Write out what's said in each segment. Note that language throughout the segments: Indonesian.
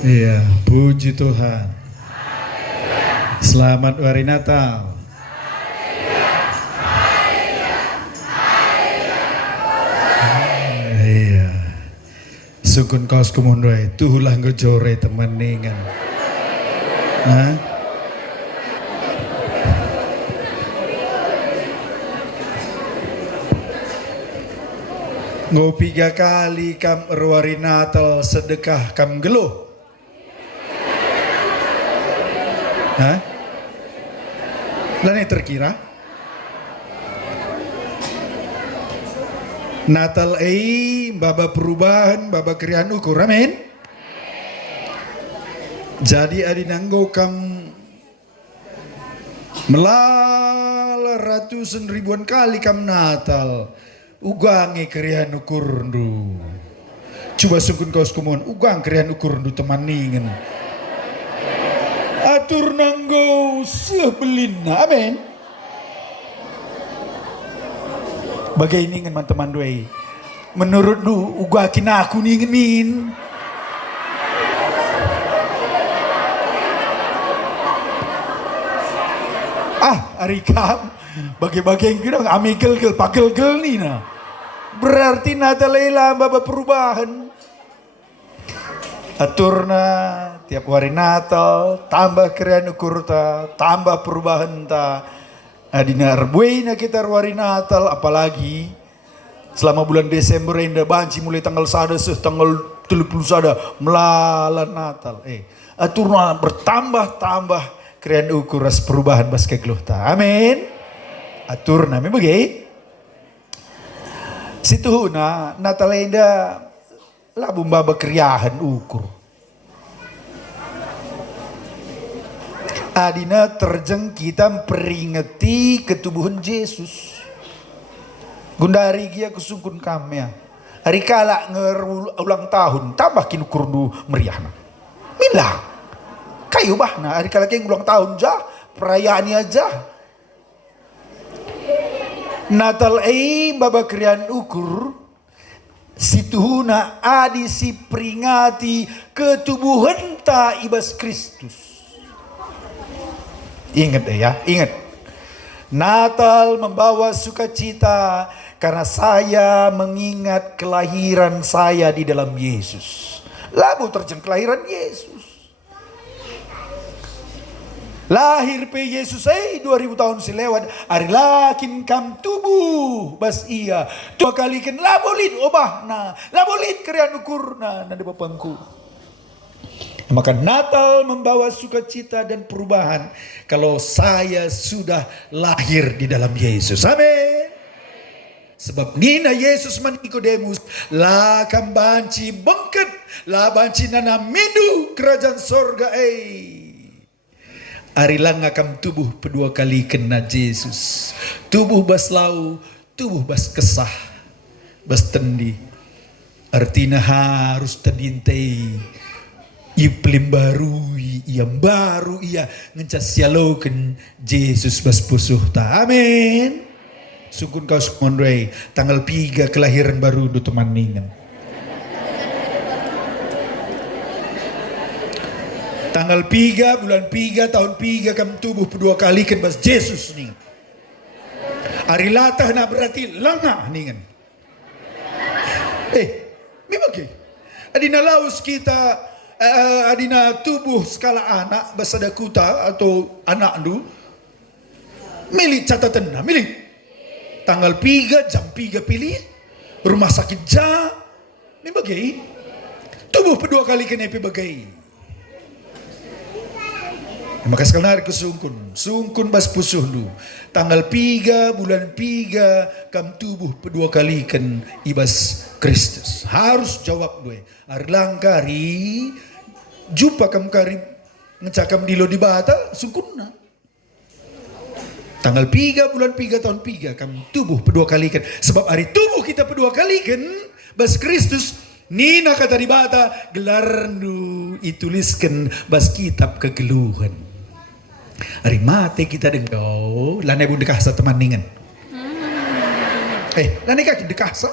Iya, puji Tuhan. Selamat hari Natal. Iya. Sukun kaos kumundoi, tuhulah ngejore teman ningan. Hah? Ngopi 3 kali kam ruari Natal sedekah kam geluh. Hah? Lani terkira? Natal baba perubahan, baba krian ukur, amin. Jadi adi nanggo kam melala ratusan ribuan kali kam Natal. Ugangi krian ukur ndu. Coba sukun kaos kumon, ugang krian ukur ndu teman ningen. Atur nanggo sebelina, amin. Bagai ningen teman doi. Menurut du ugakin aku ningen min. Hari kam bagai-bagai yang kira amikel pakel nih nah. Berarti Natal lela baba perubahan. Aturna tiap hari Natal tambah keren ukur ta, tambah perubahan ta. Adina arbuina kita hari Natal, apalagi selama bulan Desember indah banci mulai tanggal 1 tanggal 30 melalan Natal. Aturna bertambah keren ukur ras perubahan bas kegluh ta. Amin. Aturna me bagai. Situhuna Natal indah labung baba kriahan ukur. Adina terjeng kita peringati ketubuhan Yesus. Gundari gia kusungkun kami ya. Hari kala ulang tahun tambah kini kurdu meriahna. Milah. Kayu bahna hari kala keng ulang tahun jah perayaannya aja. Natal baba krian ukur. Situhuna adi si peringati ketubuhan ta ibas Kristus. Ingat ya, ingat. Natal membawa sukacita karena saya mengingat kelahiran saya di dalam Yesus. Labu terjeng kelahiran Yesus. Lahir pe Yesus 2000 tahun silewat. Ari lakin kam tubuh bas iya. 2 kali kan labolit obahna. Labolit krian ukurna nade bapangku. Maka Natal membawa sukacita dan perubahan kalau saya sudah lahir di dalam Yesus. Amin. Sebab nina Yesus man Nikodemus la kam banci bengket la banci nana mindu kerajaan sorga Arilang akam tubuh kedua kali kena Yesus. Tubuh bas lau, tubuh bas kesah, bas tendi. Artinya harus terdintai. Iplim baru, yang baru ia ngecas sialoken Yesus bas pusuh ta. Amin. Sungkun kau sekondoi tanggal 3 kelahiran baru do teman ningan. Tanggal 3 bulan 3 tahun 3 kam tubuh kedua kali kan bas Yesus ningan. Hari latah na berarti lengah ningan. Memang ke? Adina laus kita adina tubuh skala anak basada kuta atau anak du milih catatan na milih tanggal 3 jam 3 pilih rumah sakit ja bagai tubuh kedua kali kena bagai. Maka sekarang sungkun bas pusuh du tanggal 3 bulan 3 kam tubuh kedua kali kan ibas Kristus harus jawab dua arlangkari jumpa kam kari ngecakam dilo di bata sungkunna tanggal 3 bulan 3 tahun 3 kam tubuh kedua kali kan sebab hari tubuh kita kedua kali kan bas Kristus nina kata di bata gelarnu ituliskan bas kitab kegeluhan. Hari mati kita dengkau lana ibu dekasa teman ningan. Lana kaki dekasa.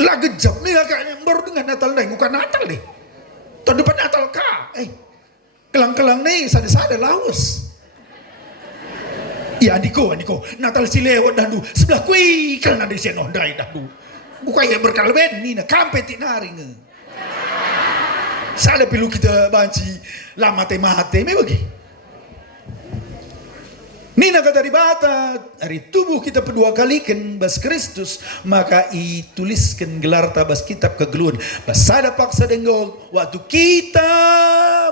Lah gejap nih kakaknya baru dengan Natal nih. Bukan bukan Natal deh. Tahun depan Natal kah? Kelang-kelang nih sada-sada lawas. Iya andiko, Natal si lewat dahdu. Sebelah kui kalau nanti si nondai dahdu. Bukan ya berkalben ni na kampet tinari nge. Sada perlu kita banci lama mate me bagi. Nina kata di bata, hari tubuh kita kedua kalikan bas Kristus, maka ituliskan gelar tabas kitab kegeluhan. Bas sada paksa denggol, waktu kita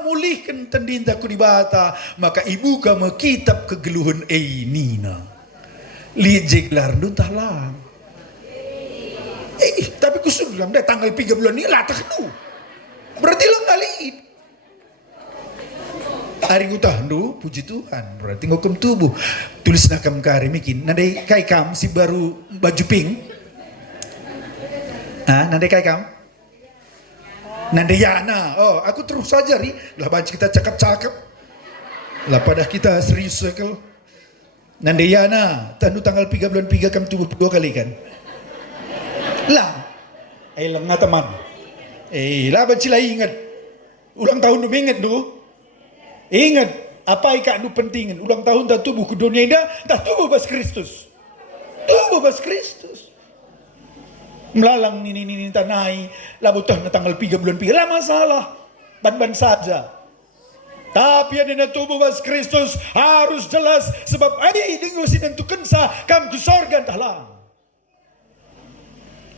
mulihkan tendinta ku di bata, maka ibu kamu kitab kegeluhan Nina. Lijek gelar nuntah lang. Tapi kusur dalam tanggal 3 bulan ini latah nu. Berarti lang ngalid. Hari utahandu, puji Tuhan, berarti ngokem tubuh. Tulis nakam kari mikin. Nandai kai kam si baru baju pink. Nandai kai kam. Nandai yana. Oh, aku terus saja ri. Lah banci kita cakap-cakap. Lah pada kita serius sekali. Nandai yana. Tandu tanggal 3 bulan 3 kam tubuh 2 kali kan. Lah. Lang nga teman. Lah banci lah ingat. Ulang tahun du ingat du. Ingat, apa ikat nu pentingan? Ulang tahun dah tubuh ke dunia indah, dah tubuh bas Kristus. Tubuh bas Kristus. Melalang ini tanai, labutah na tanggal 3 bulan 3. Lah masalah, ban-ban saja. Tapi ada tubuh bas Kristus harus jelas sebab dengo sinentukan sa kam tu sorga talang.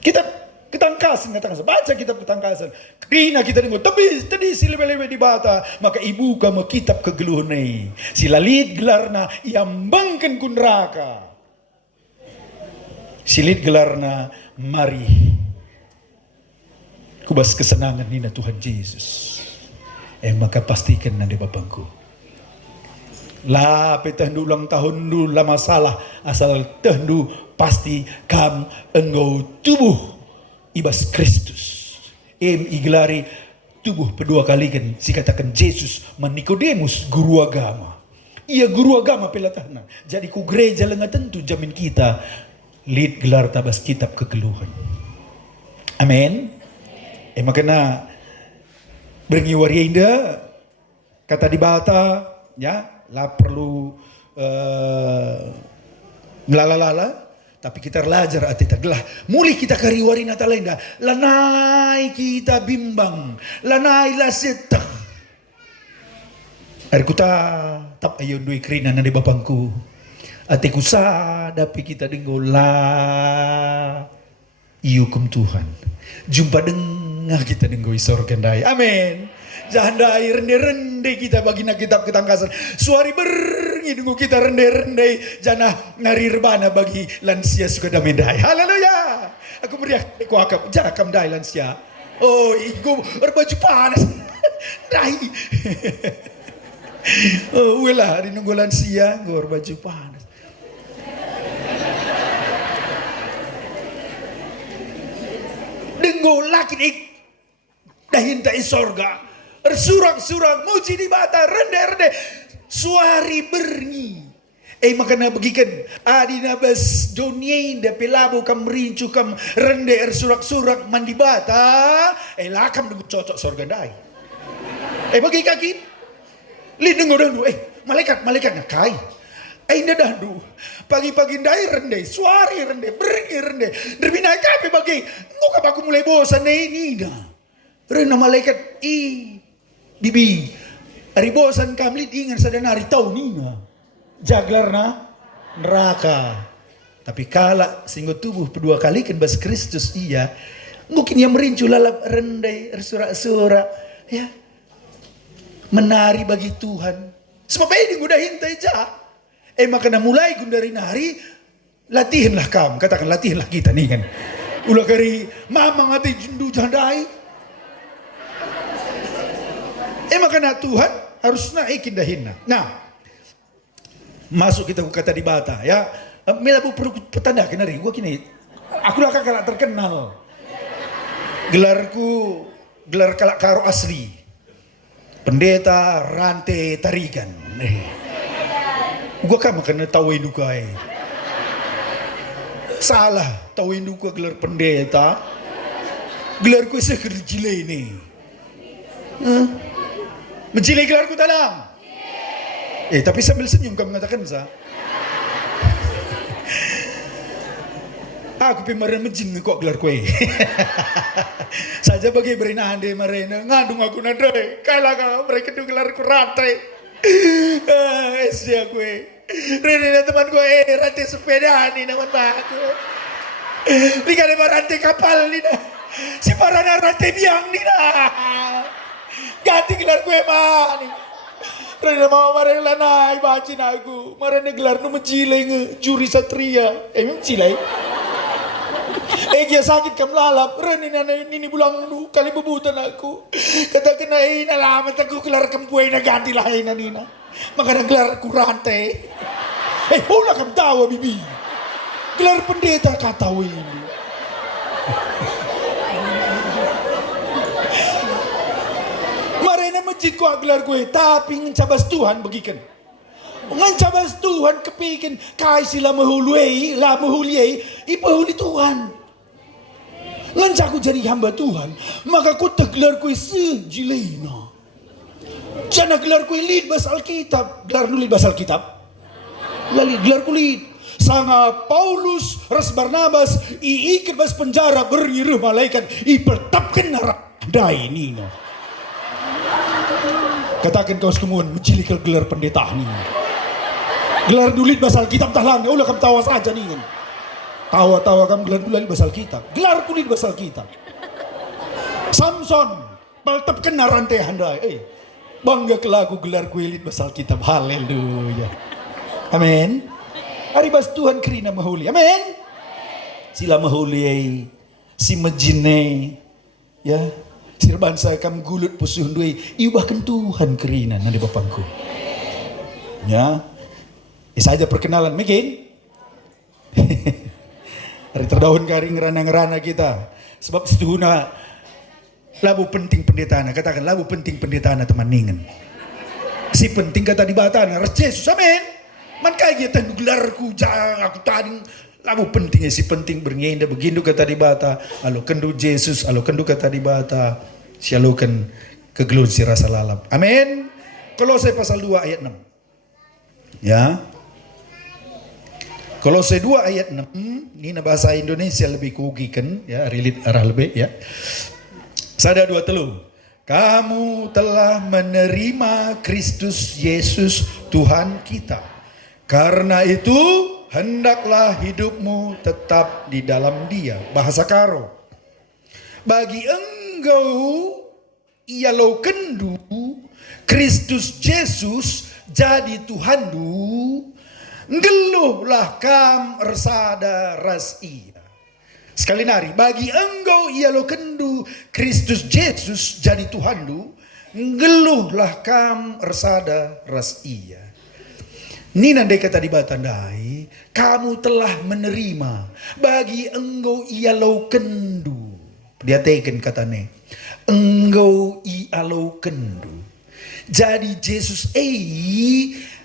Kita ketangkasan, baca kitab ketangkasan. Kina kita dengar, tapi tadi si lebe-lebe di bata, maka ibu kamu kitab kegeluhan ini. Si lalit gelarna, iambangkan ku neraka. Silit gelarna, mari. Kubas kesenangan nina Tuhan Yesus. Maka pastikan nanti bapangku. Lah petandu ulang tahun du lah masalah. Asal tendu pasti kam engkau tubuh. Ibas Kristus. Igelari tubuh kedua kali kan si katakan Yesus Nikodemus guru agama. Ia guru agama pelatahna. Jadi ku gereja lenga tentu jamin kita lid gelar tabas kitab kegeluhan. Amin. Makanya beringi warinda kata di bata ya lah perlu melalala. Tapi kita belajar atita gelah. Mulih kita kariwari natalenda. Lanai kita bimbang. Lanai la setah. Hari kuta tap ayon dui kerina nade bapangku. Atiku sadapi kita denggola. Iukum Tuhan. Jumpa dengah kita denggoi sorga dai. Amin. Jandai rende-rende kita bagian kitab ketangkasan. Suari berngi nunggu kita rende-rende. Jana ngari rebana bagi lansia suka damedai. Haleluya. Aku meriak ku akap. Jakam dai lansia. Oh, iku berbaju panas. Dai. Oh, wala hari nunggu lansia gue berbaju panas. Denggo laki dahin tai sorga. Bersurak-surak, muji di bata, rende-rende, suari berngi. Makana bagikan, adi nabas dunia inda pelabu kam rincu kam rende surak-surak mandi bata, lakam dengan cocok sorga dai. Bagi kaki, lideng udah malaikat nakai. Inda dahdu, pagi-pagi dai rende, suari rende, berngi rende, derbina kape bagi, nguka aku mulai bosan ini dah. Rena malaikat bibi, hari bosan kami ingat sadana hari tahun ini, jaglarna neraka. Tapi kala sehingga tubuh kedua kali kan bas Kristus iya, mungkin yang merincu lalap rendai, surak-surak, ya, menari bagi Tuhan. Sebab ini udah hintai jah. Makanya mulai gundari nari, latihanlah kamu, katakan latihanlah kita nih kan. Ulah kari mamang hati jendu jandai. Makanya Tuhan harus naikin dahinna. Nah, masuk kita ke kata di bata ya. Mila bu perlu petanda kenari. Gua kini, aku lah kakak terkenal. Gelarku gelar kalak karo asli. Pendeta rantai tarikan. Gua kan makanya tahu induka Salah tahu induka gelar pendeta. Gelarku sekerjile ini. Menjilai gelarku dalam. Tapi sambil senyum kamu mengatakan sa. Aku pemarin menjin kok gelar kue. Saja bagi berinahan deh marena ngandung aku nadai. Kalah kau mereka tu gelar ku rantai. Esya kue. Rene teman gue rantai sepeda ni naman aku. Liga de rantai kapal ni na. Si parana rantai biang ni na. Ganti gelar gue mah ni. Rene mau marena lanai bacin aku. Marena gelar nu menjilai nge juri satria. Menjilai. Dia sakit kam lalap. Rene nini bulang lu kali bebutan aku. Kata kena nalamat aku gelar kempuai na ganti lain na nina. Maka gelar ku rantai. Hula kam tawa bibi. Gelar pendeta katawa ini. Marena masjid ko gelar gue tapi ngecabas Tuhan begikan. Ngecabas Tuhan kepikin kai sila mahuluai, la mahuliai, ipahuli Tuhan. Ngancaku jadi hamba Tuhan, maka ku gelar gue sejilena. Jana gelar gue lid bahasa Alkitab, gelar nulis bahasa Alkitab. Lali gelar kulit. Sanga Paulus ras Barnabas iikit bas penjara beriru malaikat ipertapkan narak dai nino. Katakan kau sekemuan menjilik gelar pendeta ni. Gelar nulis bahasa Alkitab tahlangnya ulah kamu tawa saja nih. Tawa-tawa kamu gelar nulis bahasa Alkitab. Gelar kulit bahasa Alkitab. Samson pertapkan rantai handai. Bangga kelaku gelar kulit bahasa Alkitab. Haleluya. Amin. Hari bas Tuhan kerina mahuli. Amin. Sila mahuli si majine ya. Sirban saya kam gulut pusuh duai. Iubahkan Tuhan kerina nanti bapangku. Ya. Saja perkenalan mungkin. Hari terdahun kari ngerana-ngerana kita. Sebab setuhuna labu penting pendetana. Katakan labu penting pendetana teman ningen. Si penting kata di batana. Ras Yesus. Amin. Man kaya tan gelarku jangan aku tadi labu pentingnya si penting berngenda begindu kata di bata alo kendu Yesus alo kendu kata di bata sialukan kegelun si rasa lalap. Amin. Kolose pasal 2 ayat 6. Ya. Kolose 2 ayat 6 ini bahasa Indonesia lebih kugikan ya relate arah lebih ya. Sada 2 telu. Kamu telah menerima Kristus Yesus Tuhan kita. Karena itu hendaklah hidupmu tetap di dalam Dia. Bahasa Karo. Bagi engkau ialau kendu Kristus Yesus jadi Tuhanmu, ngeluhlah kam ersada ras ia. Sekali nari. Bagi engkau ialau kendu Kristus Yesus jadi Tuhanmu, ngeluhlah kam ersada ras ia. Ini nandai kata di batandai, kamu telah menerima bagi engkau ialau kendu. Dia teken katanya, engkau ialau kendu. Jadi Yesus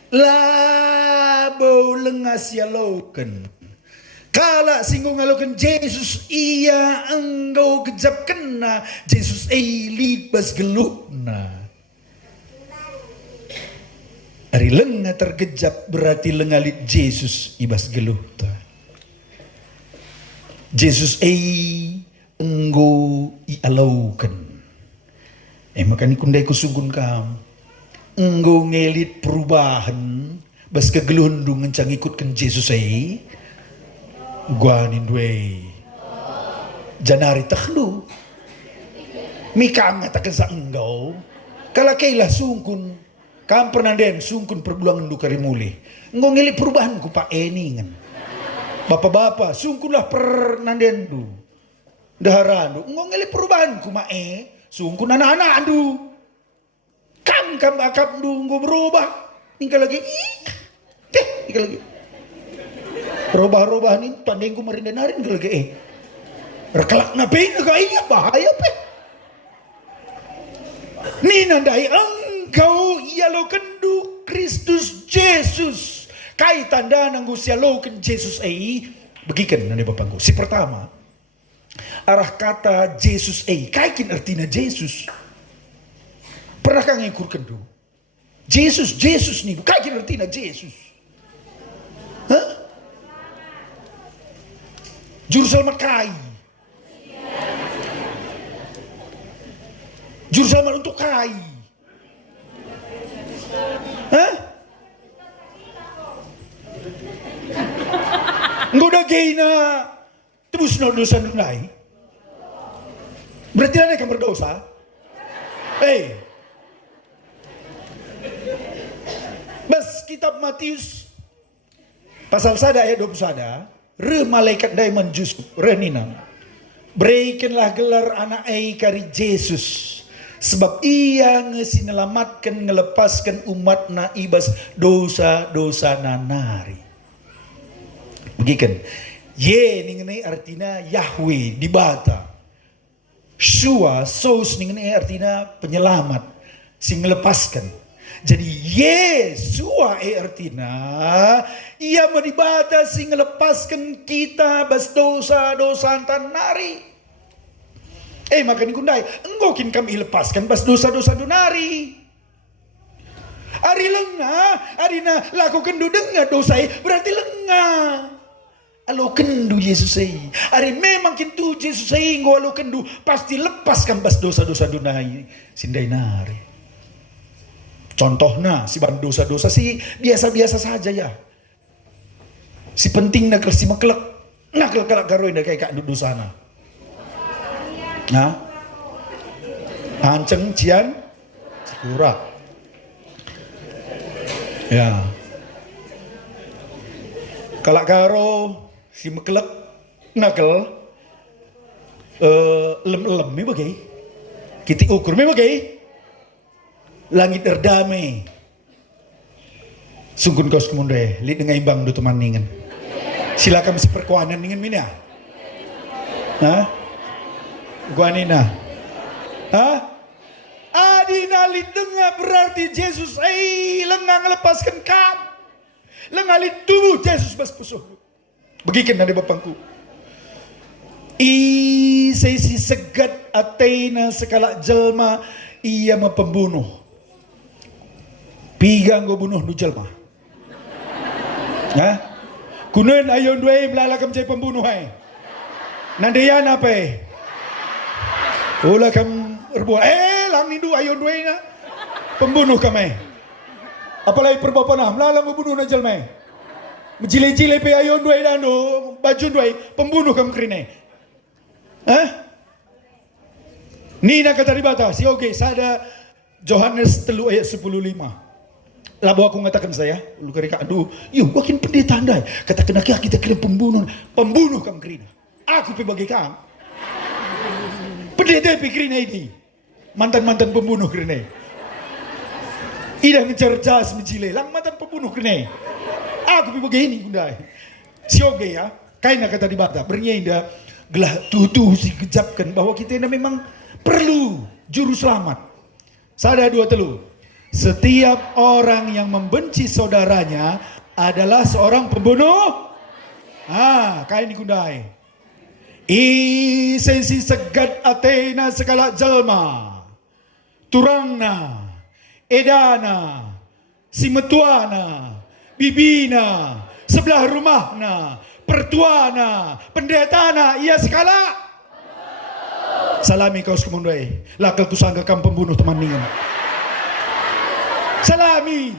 labo lengas yalauken. Kala singgung alauken Yesus iya engkau kejap kena Yesus libas gelukna. Ari lenga tergejap berarti lengalit Yesus ibas geluh ta. Yesus enggo ialaukan. Makanya kundai kusugun kam. Enggo ngelit perubahan bas kegelundung ngencang ikutkan Yesus guanin duwe. Janari takhlu. Mikang ngatakan sa engkau. Kalakailah sungkun. Kam pernah den sungkun pergulangan du karimuli. Engkau ngelit perubahan ku pak eningan. Bapak-bapak sungkunlah pernah den du. Daharan du. Engkau ngelit perubahan ku mae. Sungkun anak-anak du. Kam akap du engkau berubah. Tinggal lagi. Tinggal lagi. Robah-robah ni tandeng ku marindenarin tinggal lagi. Rekelak na ping nagaiya bahaya pe. Ni nandai engkau ialau kendu Kristus Yesus. Kai tanda nanggu sialau ken Yesus begikan nanti bapangku. Si pertama arah kata Jesus kaikin artinya Jesus. Pernah kang ngikutkan dulu? Jesus nih, kaikin artinya Jesus. Hah? Juru selamat kai. Juru selamat untuk kai. Hah? Enggak udah gay na tebus dosa dunai. Berarti ada yang berdosa. Bas kitab Matius pasal sada ayat 21, re malaikat daiman jus renina. Berikanlah gelar anak kari Yesus. Sebab ia ngesinelamatkan, ngelepaskan umat na ibas dosa-dosa nanari. Begikan. Ye ningenai artinya Yahweh dibata. Shua sos ningenai artinya penyelamat, sing ngelepaskan. Jadi Yesua artinya ia menibata sing ngelepaskan kita bas dosa-dosa tanari. Makan kundai, enggokin kami lepaskan bas dosa-dosa dunari. Ari lengah, arina lakukan dengar dosa berarti lengah. Alo kendu Yesus Ari memang kintu Yesus ngo alo kendu pasti lepaskan bas dosa-dosa dunai sindai nari. Contohnya si ban dosa-dosa si biasa-biasa saja ya. Si penting nakal si makelak nakal kalak garoin kayak kak dosa na. Nah, anceng cian cikura. Ya. Kalak karo si mekelek nakal lem-lem mi bagai. Kita ukur mi bagai. Langit erdamai. Sungkun kau sekemunde, lihat dengan imbang do teman ningen. Silakan si perkuanan ningen mina. Hah? Guanina. Hah? Adina lidengah berarti Yesus lengah melepaskan kam. Lengah li tubuh Yesus bas pusuh. Begikan dari bapangku. Sesi segat Athena sekala jelma ia mempembunuh. Pigang go bunuh nu jelma. Hah? Kunen ayon dua melalakam cai pembunuh hai. Nandian apa? Ulah kam erbuah lang nindu ayon dua na pembunuh kami. Apalagi perbapa melalang membunuh na jelma. Menjile-jile pe ayon dua dano baju dua pembunuh kam krine. Hah? Nina kata ribata si oke sada Yohanes 3 ayat 10:5. Lalu aku mengatakan saya, lu kereka aduh, yuk wakin pendeta andai. Kata kena kita kira pembunuh kam krina. Aku pergi kam. Pendeta pikirnya ini mantan pembunuh krina. Ida mencerdas menjile, lang mantan pembunuh krina. Aku pergi ini kundai. Sioge ya, kaina kata di bata, bernyenda gelah tutu si kejapkan bahwa kita ini memang perlu juru selamat. Sada dua telu. Setiap orang yang membenci saudaranya adalah seorang pembunuh. Kain dikundai. Sesi segat Athena segala jelma. Turangna, edana, simetuana, bibina, sebelah rumahna, pertuana, pendetana, ia sekala. Salami kau sekemundai. Lakal kusangka kam pembunuh teman ningan. Salami.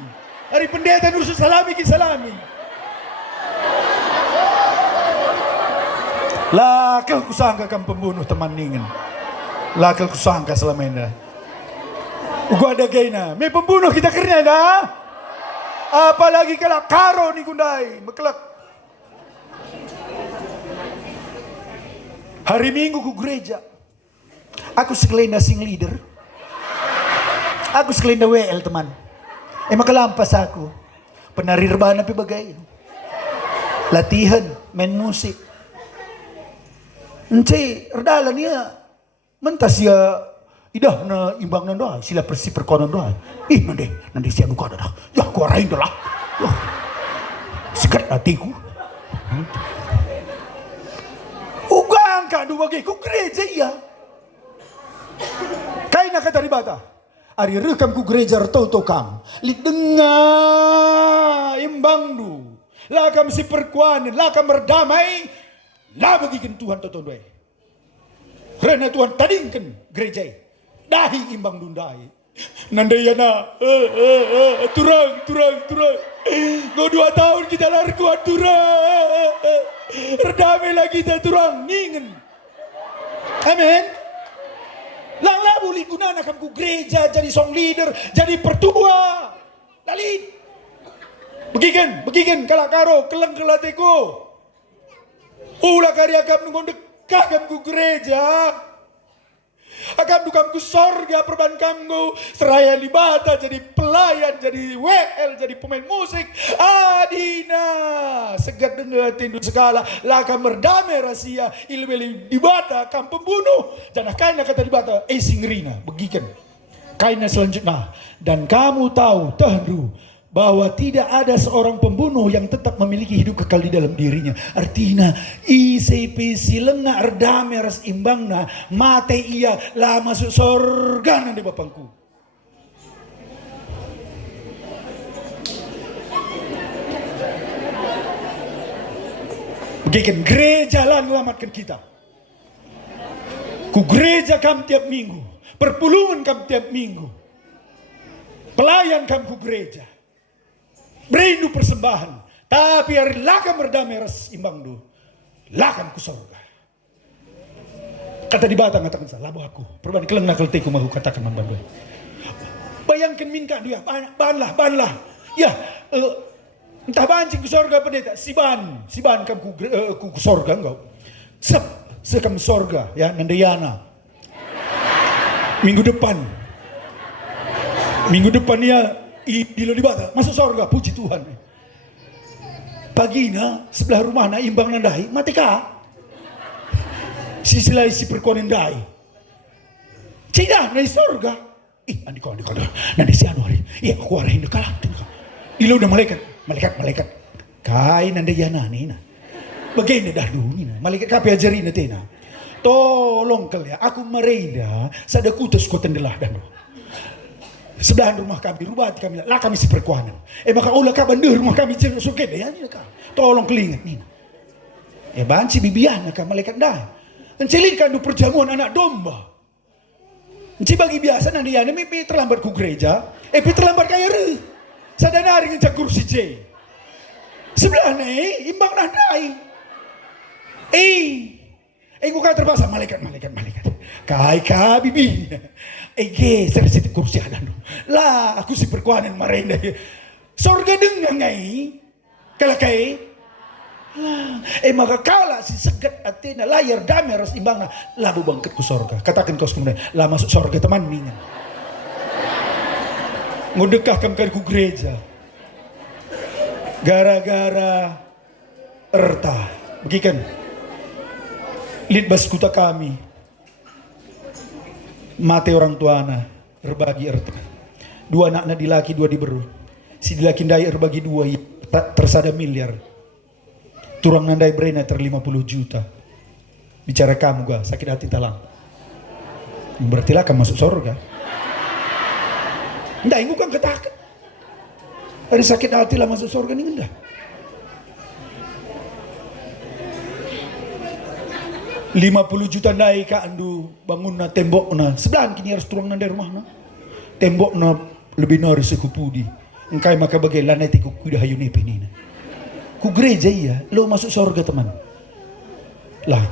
Hari pendeta nurus salami ki salami. Lakal kusangka kam pembunuh teman ningan. Lakal kusangka selamenda. Gua ada gaina. Me pembunuh kita kerja dah. Apalagi kalau karo ni kundai. Mekelak. Hari Minggu ku gereja. Aku sekelenda sing leader. Aku sekelenda WL teman. Makalampas aku. Penari rebana pi bagay. Latihan, main musik. Encik, redalan niya. Mentas ya idah na imbang na doa. Sila persi perkonon doa. Nanti siya nuka dah. Ya, ku arahin dah lah. Segat hatiku. Ugang ka tak dua bagi ku gereja iya. Kaina kata di bata. Ari rekam ku gereja tau kam. Li dengar imbang du. Lakam si perkuan, lakam berdamai. Lah bagikan Tuhan tau dua. Karena Tuhan tadingkan gereja. Dahi imbang dundai. Nandayana, turang. Go 2 tahun kita larkuan turang. Redame lagi kita turang, ningen. Amin. Lang boleh guna nakam ku gereja jadi song leader, jadi pertua. Lalin. Begikan kalak karo keleng kelateko. Ulah karya kam nunggu dekah kam ku gereja. Akam dukam ku sorga perban kamku seraya libata jadi pelayan, jadi WL, jadi pemain musik. Adina segat dengar tindu segala lakam berdamai rahasia ilmu dibata kam pembunuh. Jangan kaina kata dibata singrina begikan kaina selanjutnya. Dan kamu tahu Tuhan bahwa tidak ada seorang pembunuh yang tetap memiliki hidup kekal di dalam dirinya. Artinya, ICP silenga erdame ras imbangna, mate ia lah masuk sorga nanti bapangku. Begitu gereja lah ngelamatkan kita. Ku gereja kam tiap minggu, perpulungan kam tiap minggu, pelayan kam ku gereja. Berindu persembahan, tapi hari lakam berdamai ras imbang du, lakam ku sorga. Kata di batang katakan saya, labu aku, perbanding keleng nakal teku mahu katakan membantu. Bayangkan minta dia, banlah, ya, entah bancing ku sorga pendeta, si ban kam ku sorga enggak, sekam sorga, ya Nandayana. Minggu depan ya. Di bata masuk sorga, puji Tuhan. Pagina sebelah rumah na imbang nandai mati ka sisilai si perkuan nandai cina nai sorga andiko nanti si anuari aku arahin dekalah ilo udah malaikat kai nandayana nina bagain dah dulu malaikat kape ajari tina tolong kalian aku mereda sada kutus kota ndelah dan sebelahan rumah kami, rumah kami, lah kami si perkuanan. Maka ulah ka bandar rumah kami jangan suket ya ni ka. Tolong kelingat ni. Banci bibian ka malaikat dah. Encelikan du perjamuan anak domba. Enci bagi biasa nanti ya pi terlambat ku gereja, pi terlambat kaya re. Sadanari ngecak kursi J. Sebelah ni imbang nandai. Ku kata terbasa malaikat. Kai ka bibi. Geser situ kursi adan. Lah aku si perkuanan marenda. Sorga dengar ngai. Kala kai. Maka kala si segat atina layar damai ras imbangna labu bangkit ku sorga. Katakan kau kemudian lah masuk sorga teman ningan. Ngudekah kam ku gereja. Gara-gara erta. Begikan. Litbas kuta kami. Mate orang tuana erbagi erta. 2 anaknya dilaki 2 diberu. Si dilaki ndai erbagi 2 tersada miliar. Turang nandai brena 50 juta. Bicara kamu ga sakit hati talang. Berarti lah kamu masuk surga. Ndak ingu kan katakan. Hari sakit hati lah masuk surga nih ndak. 50 juta naik ka andu bangun na tembok na sebelahan kini harus turang nandai rumah na tembok na lebih nori sekupudi engkai maka bagai lanai tiku kuda hayu nepe nina ku gereja iya lo masuk surga teman lah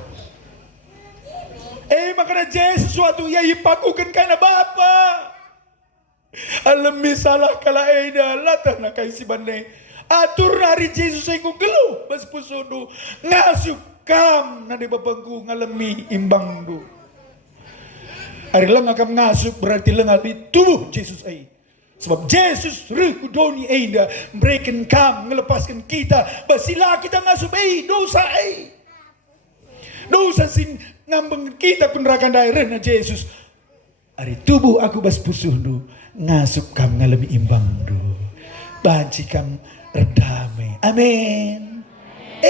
makanya je sesuatu ya ipakukan karena bapa alami salah kala eda latah na kai si bandai atur hari Yesus saya ku gelu bas pusudu ngasuk kam nadi bapangku ngalami imbang du. Ari lenga kam ngasuk berarti lenga di tubuh Yesus ai. Sebab Yesus rekudoni ainda memberikan kam melepaskan kita basila kita ngasup dosa dosa sin ngambeng kita kun neraka daerah na Yesus. Ari tubuh aku bas pusuh du ngasup kam ngalami imbang du. Banci kam erdamai. Amin.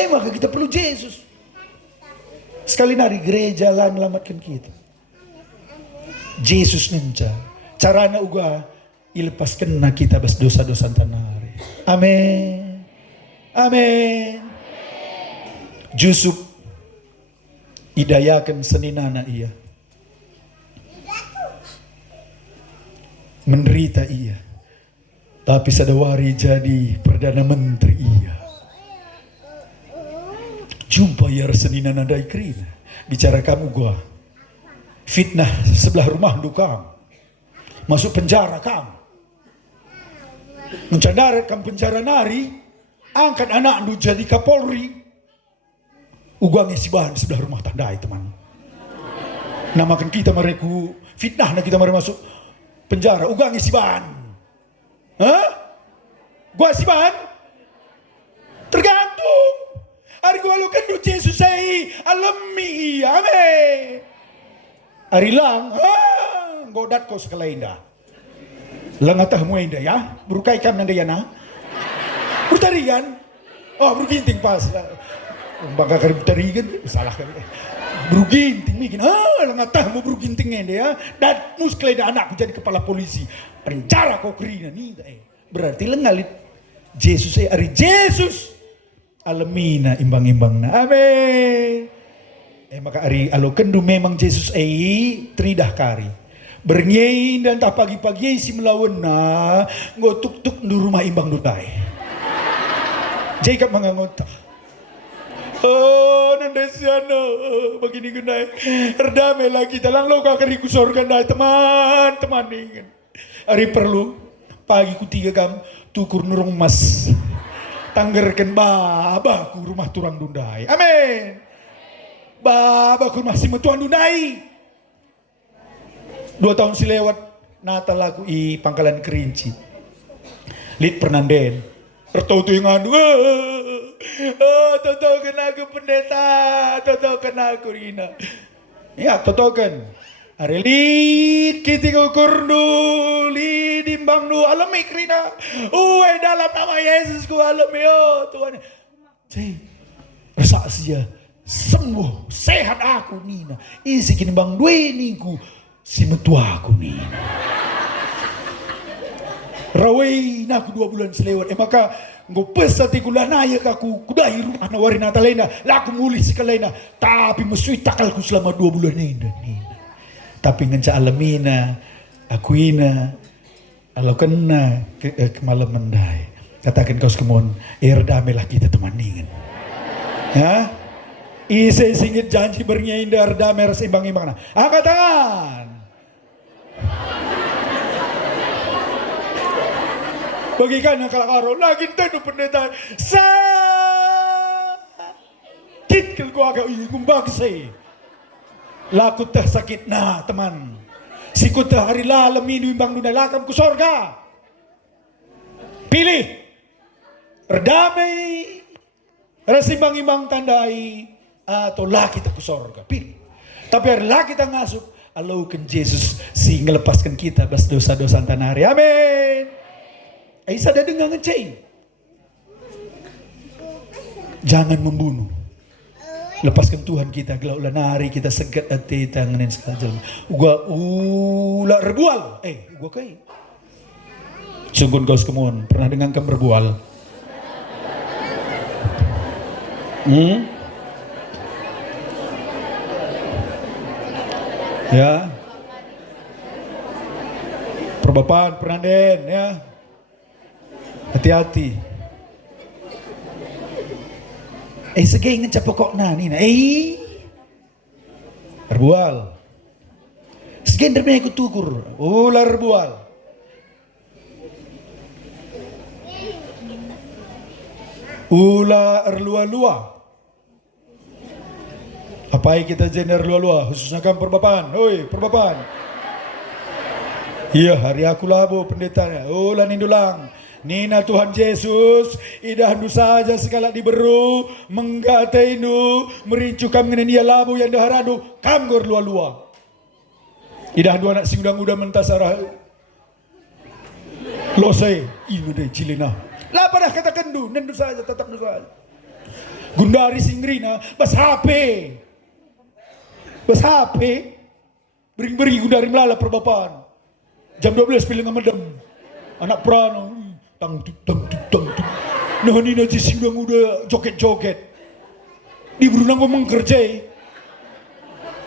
Maka kita perlu Yesus. Sekali nari gereja lah melamatkan kita. Yesus nenca. Carana uga ilepaskan na kita bas dosa-dosa tanari. Amin. Amin. Jusuf idayakan seninana iya. Menderita iya. Tapi sadawari jadi Perdana Menteri iya. Jumpa ya seninana dai krina. Bicara kamu gua. Fitnah sebelah rumah kamu. Masuk penjara kamu. Mencandarat kamu penjara nari. Angkat anak lu jadi Kapolri. Ugangnya si bahan sebelah rumah tandai teman. Namakan kita mereku fitnah na kita mari masuk penjara. Ugangnya si bahan. Hah? Gua si bahan? Tergantung. Hari gua lu kan Yesus saya alami. Amin. Hari lang. Godat ko sekala indah. Langatah mo indah ya. Berukay kam nanda yana. Bertarigan. Oh beruginting pas. Bangga kari bertarigan. Salah kali. Beruginting mikin. Langatah mo beruginting indah ya. Dan muskelai da anakku jadi kepala polisi. Penjara kau kerina nih. Berarti lengalit. Yesus saya hari Yesus. Alamina imbang-imbang na. Amin. Maka hari alo kendu memang Yesus tridah kari. Bernyain dan tak pagi-pagi si melawan na ngotuk-tuk di rumah imbang dutai. Jacob mengangota. Oh nandasiana begini gunai. Erdame lagi talang lo kakari kusorgan dah teman-teman ingin. Hari perlu pagi ku 3 jam tukur nurung mas. Tanggerkan baba ku rumah turang dundai. Amin. Baba ku masih metuan dunai. 2 tahun si lewat Natal aku i Pangkalan Kerinci. Lid Pernanden. Ertau tu yang anu. Toto kena aku pendeta. Toto kena aku Rina. Ya toto kan. Arelit kita ukur lid imbang nu alami Rina. Dalam nama Yesus ku alami Tuhan. Cai. Rasa saja. Sembuh sehat aku Nina. Isi kini bang dua niku si metua aku Nina. Rawai naku 2 bulan selewat. Maka ngopes hati kulanaya kaku kudahi rumah nawari natalena. Laku mulih sekalena. Tapi mesui takalku selama 2 bulan Nina. Tapi ngenca alamina aku ina alau kena kemalam mendai. Katakan kau sekemon erdamelah kita teman ningen. Ya. Isi singit janji bernyaindar damai seimbang-imbang. Angkat tangan. Bagikan yang kalakaro. Lagi tentu pendeta. Sakit kalau gua agak gumbang sih. Laku teh sakit nah teman. Sikut teh hari lalam ini imbang dunia lakam ku sorga. Pilih. Erdamai. Rasimbang-imbang tandai. Atau lah kita ke sorga. Pilih. Tapi hari lah kita ngasup. Alaukan Yesus si ngelepaskan kita bas dosa-dosa tanah hari. Amin. Sada dengar ngecai. Jangan membunuh. Lepaskan Tuhan kita. Gelau ulah nari kita segat hati tanganin saja. Gua ulah rebual. Gua kai. Sungguh kau sekemon. Pernah dengar kan berbual? Ya. Perbapaan Pernanden ya. Hati-hati. Segay ngecap pokok na ni na. Berbual. Segay derme ikut tukur. Ular berbual. Ula erlua-lua. Apai kita jener lua-lua, khususnya kan perbapaan. Oi, perbapaan. Iya, hari aku labo pendetanya. Ulah nindulang. Nina Tuhan Yesus, idah nu saja segala diberu, menggatai nu, merincu kam ngenen dia labo yang daharadu, kam gor lua-lua. Idah dua anak sing udang-udang mentasarah. Losai, ini deh cilina. Lah pada kata kendu, nendu saja, tetap nendu saja. Gundari singrina, bas HP. Bas HP. Bering-bering dari melala perbapaan. Jam 12 pilih ngamedem. Anak prano. Tang tut tang tut tang tut. Nah ini aja sih udah joget-joget. Di berunang ngomong kerja.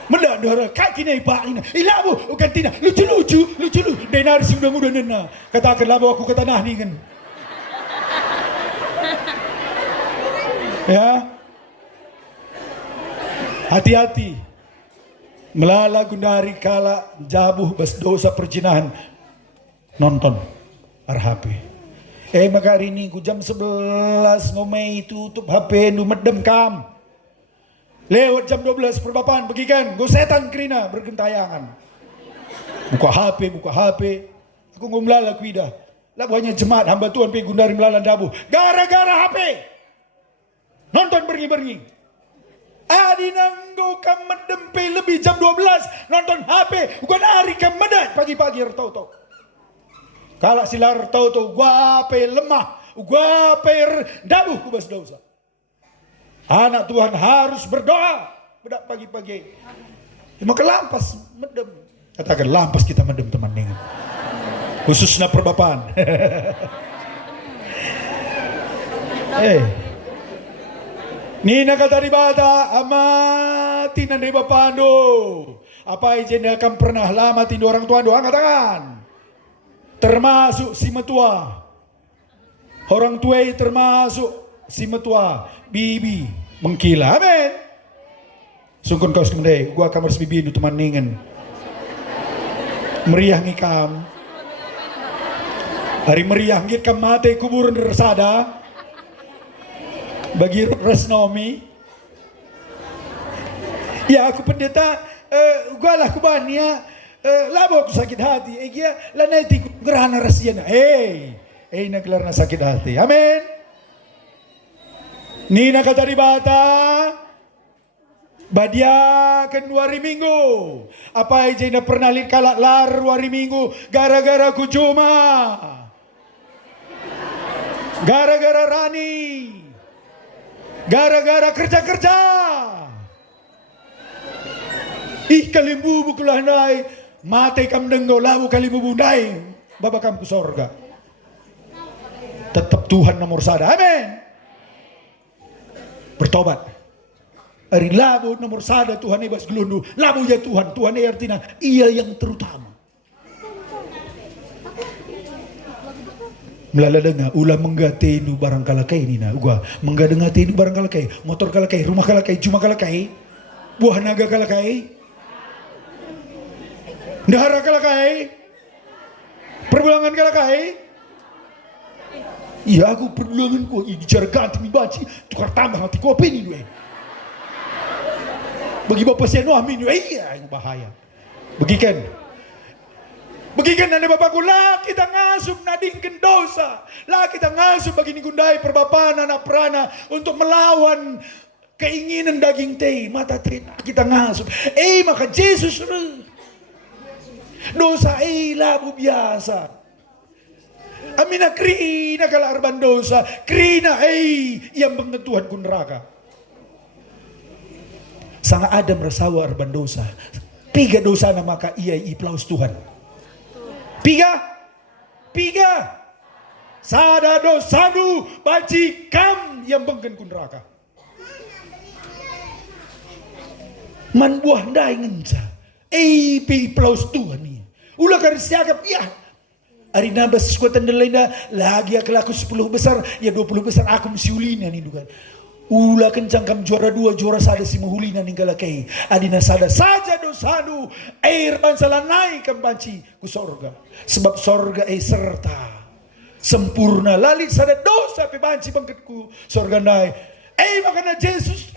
Mendak darah kaki nih pak ini. Ilabu gantina lucu. Denar sih udah nena. Katakan labu aku ke tanah nih kan. Ya. Hati-hati. Melala gundari kala jabuh bas dosa perjinahan. Nonton RHP. Maka hari ini ku jam 11 ngomei tutup HP nu medem kam. Lewat jam 12 perbapaan begikan. Gue setan kerina bergentayangan. Buka HP. Aku ngomlala kuidah. Lah banyak jemaat hamba Tuhan pergi gundari melala dabuh. Gara-gara HP. Nonton bergi-bergi. Adi nanggo kam medempe lebih jam 12 nonton HP. Bukan hari kam medat pagi-pagi tau. Kalau silar tau gua pe lemah, gua pe dabuh kubas dosa. Anak Tuhan harus berdoa bedak pagi-pagi. Maka lampas medem. Katakan lampas kita medem teman dengan. Khususnya perbapaan. Nina kata di bata amati nandai bapando. Apa ijen akan pernah lama tindu orang tua doa angkat tangan. Termasuk si metua. Orang tua termasuk si metua. Bibi mengkila. Amin. Sungkun kau sekendai. Gua kamar si bibi itu teman ningen. Meriah ngikam. Hari meriah ngikam mati kuburan resada. Bagi Resnomi. Ya aku pendeta. Gua lah kubania. Labo aku sakit hati. Gia lanai tiku gerhana rasiana. Naglarna sakit hati. Amin. Nina kata di bata. Badiakan 2 hari minggu. Apa aja yang pernah lihat kalak lar 2 hari minggu. Gara-gara ku cuma. Gara-gara Rani. Gara-gara kerja-kerja. Kalimbu bukulah nai. Mati kam denggau labu kalimbu nai. Baba kam ke sorga. Tetap Tuhan nomor 1. Amin. Bertobat. Hari labu nomor 1 Tuhan ibas gelundu. Labu ya Tuhan. Tuhan artinya ia yang terutama. Melala dengar ulah menggate nu barang kalakai ni na gua menggadengate nu barang kalakai motor kalakai rumah kalakai cuma kalakai buah naga kalakai dahara kalakai perbulangan kalakai iya aku perbulangan ku bicara ganti mi baci tukar tambah hati ku apa ini dua bagi bapak saya nu amin iya yang bahaya Begikan nanda bapakku lah kita ngasup nadingkan dosa. Lah kita ngasup bagi gundai perbapaan anak perana untuk melawan keinginan daging teh mata teh kita ngasup. Maka Yesus dosa labu biasa. Amina krina kala arban dosa. Krina yang mengetuhan kun neraka. Sang Adam rasawa arban dosa. Piga dosa na maka ia iplaus Tuhan. Piga. Sada dosanu bajikam yang bengken kun neraka. Man buah ndai ngenca. Pi plaus Tuhan ni. Ulah kari siagap ya. Ari nabas kekuatan delenda lagi aku laku 10 besar ya 20 besar aku mesiulina ni dukan. Ulah kencang kam juara 2 juara sada si mahulina ninggala kei. Adina sada saja dosanu air bansala naik kam banci ku sorga. Sebab sorga serta sempurna lalit sada dosa pe banci bangketku sorga naik. Makanya Yesus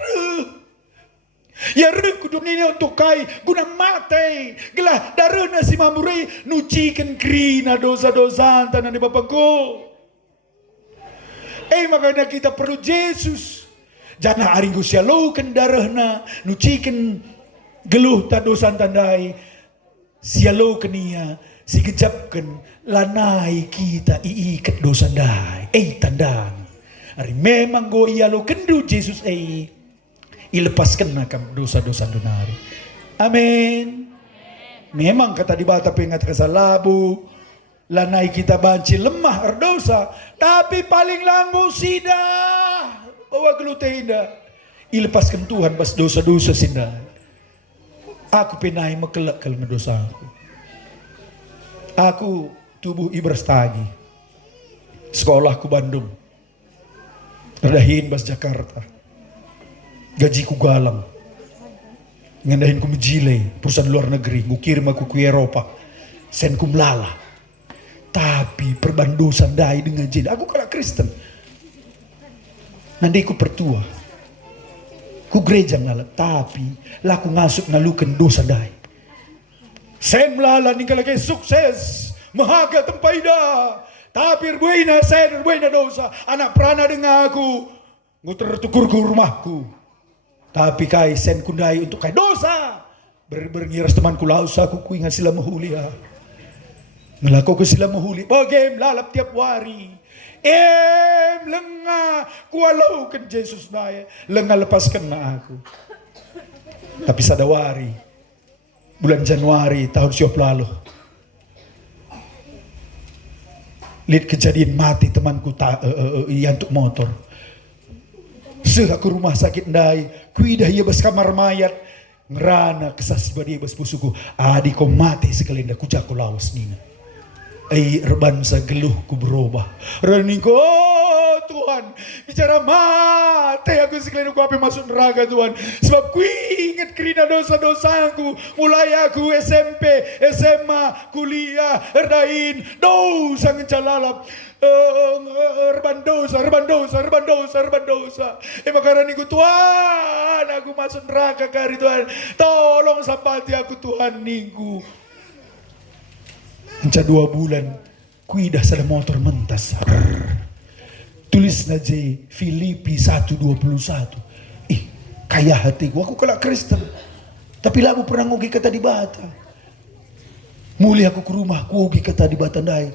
ya reku dunia untuk kai guna mati gelah darana si mamuri nucikan krina dosa-dosa tanah di bapakku. Makanya kita perlu Yesus. Jangan aringgu sialau darahna nucikan geluh ta dosa tandai sialau kenia si kejapkan lanai kita iikat dosa dai tandang ari memang go ialo kendu Yesus ilepaskan nakam dosa-dosa donari Amin. Memang kata di bata pengat kesalabu. Lanai kita banci lemah erdosa. Tapi paling langgu sida. Bawa gelute indah. Ilepaskan Tuhan bas dosa-dosa sinda. Aku penai mekelak kalau ngedosa aku. Aku tubuh ibras tagi. Sekolahku Bandung. Redahin bas Jakarta. Gajiku galang. Ngandahin ku mejile. Perusahaan luar negeri. Ku kirim aku ke Eropa. Sen ku melala. Tapi perbandosan dai dengan jin. Aku kalau Kristen. Nanti ku pertua. Ku gereja ngalat. Tapi laku ngasuk nalukan dosa dai. Sen melala ninggal lagi sukses. Mahaga tempaida. Tapi erbuena sen erbuena dosa. Anak perana dengan aku. Nguter tukur ke rumahku. Tapi kai sen kundai untuk kai dosa. Berngiras temanku laus aku ingat sila mahulia. Ngelaku ku sila mahuli. Bagem lalap tiap hari. Lengah. Kualaukan Yesus naya. Lengah lepaskan na aku. Tapi sadawari. Bulan Januari tahun siop lalu. Lihat kejadian mati temanku yantuk motor. Aku rumah sakit ndai. Kuidah ia bas kamar mayat. Ngerana kesasi badia bas pusuku. Adi kau mati sekali nda kujaku lawas nina. Erbansa geluhku berubah. Reningku, oh Tuhan, bicara mati aku sekalian aku apa masuk neraka Tuhan. Sebab ku ingat kerina dosa-dosaku. Mulai aku SMP, SMA, kuliah, erdain, dosa ngecalalap. Erban dosa. Makaran niku Tuhan, aku masuk neraka kari Tuhan. Tolong sampati aku Tuhan niku. Enca 2 bulan, kuidah sada motor mentas. Tulis naje Filipi 1:21. Kaya hatiku, aku kelak Kristen. Tapi lagu pernah ngogi kata di bata. Mulai aku ke rumah, ku ngogi kata di bata dai.